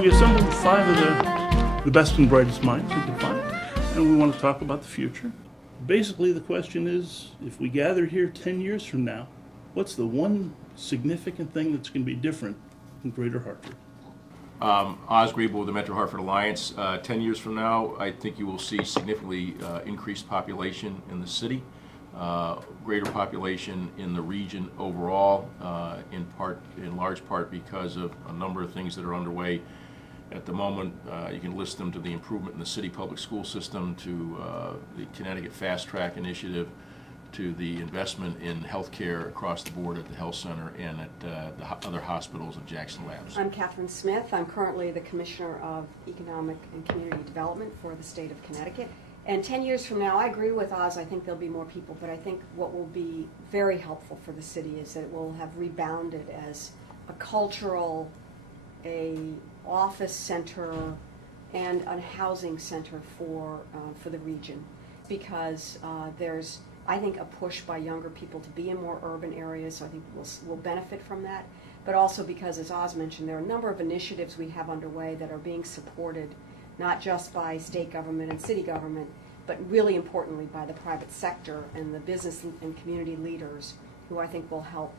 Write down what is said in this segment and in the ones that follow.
we assembled 5 of the best and brightest minds we could find, and we want to talk about the future. Basically, the question is, if we gather here 10 years from now, what's the one significant thing that's going to be different in Greater Hartford? Oz Grable with the Metro Hartford Alliance. 10 years from now, I think you will see significantly increased population in the city, greater population in the region overall, in large part because of a number of things that are underway at the moment. You can list them to the improvement in the city public school system, to the Connecticut Fast Track Initiative, to the investment in healthcare across the board at the health center and at the other hospitals at Jackson Labs. I'm Catherine Smith. I'm currently the Commissioner of Economic and Community Development for the state of Connecticut. And 10 years from now, I agree with Oz, I think there'll be more people, but I think what will be very helpful for the city is that it will have rebounded as a cultural, a office center, and a housing center for the region. Because there's, I think, a push by younger people to be in more urban areas, so I think we'll benefit from that. But also because, as Oz mentioned, there are a number of initiatives we have underway that are being supported not just by state government and city government, but really importantly by the private sector and the business and community leaders who I think will help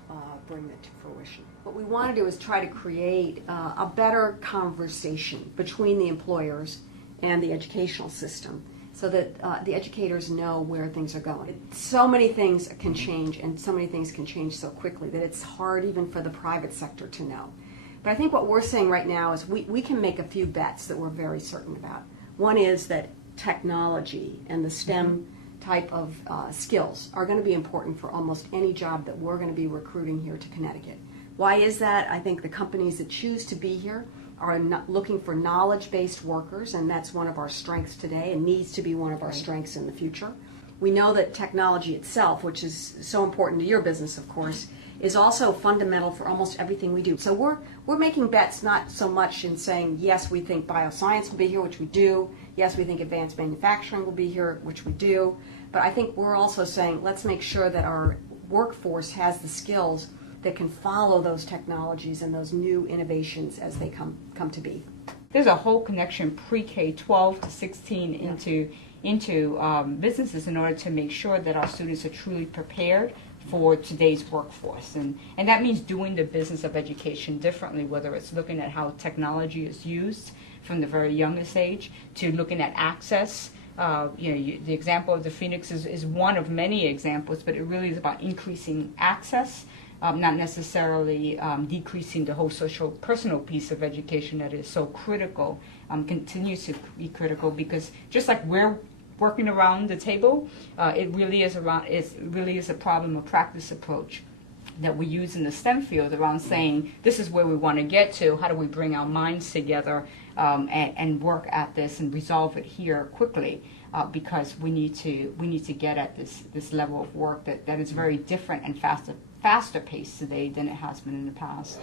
bring that to fruition. What we want to do is try to create a better conversation between the employers and the educational system, so that the educators know where things are going. So many things can change, and so many things can change so quickly that it's hard even for the private sector to know. But I think what we're saying right now is we can make a few bets that we're very certain about. One is that technology and the STEM type of skills are going to be important for almost any job that we're going to be recruiting here to Connecticut. Why is that? I think the companies that choose to be here are not looking for knowledge-based workers, and that's one of our strengths today and needs to be one of our strengths in the future. We know that technology itself, which is so important to your business, of course, is also fundamental for almost everything we do. So we're making bets not so much in saying, yes, we think bioscience will be here, which we do. Yes, we think advanced manufacturing will be here, which we do. But I think we're also saying, let's make sure that our workforce has the skills that can follow those technologies and those new innovations as they come to be. There's a whole connection pre-K 12 to 16 into businesses in order to make sure that our students are truly prepared for today's workforce. And that means doing the business of education differently, whether it's looking at how technology is used from the very youngest age to looking at access. The example of the Phoenix is one of many examples, but it really is about increasing access, not necessarily decreasing the whole social personal piece of education that is so critical, continues to be critical, because just like we're working around the table, it really is a problem of practice approach that we use in the STEM field around saying, this is where we want to get to, how do we bring our minds together and work at this and resolve it here quickly, because we need to get at this level of work that is very different and faster paced today than it has been in the past.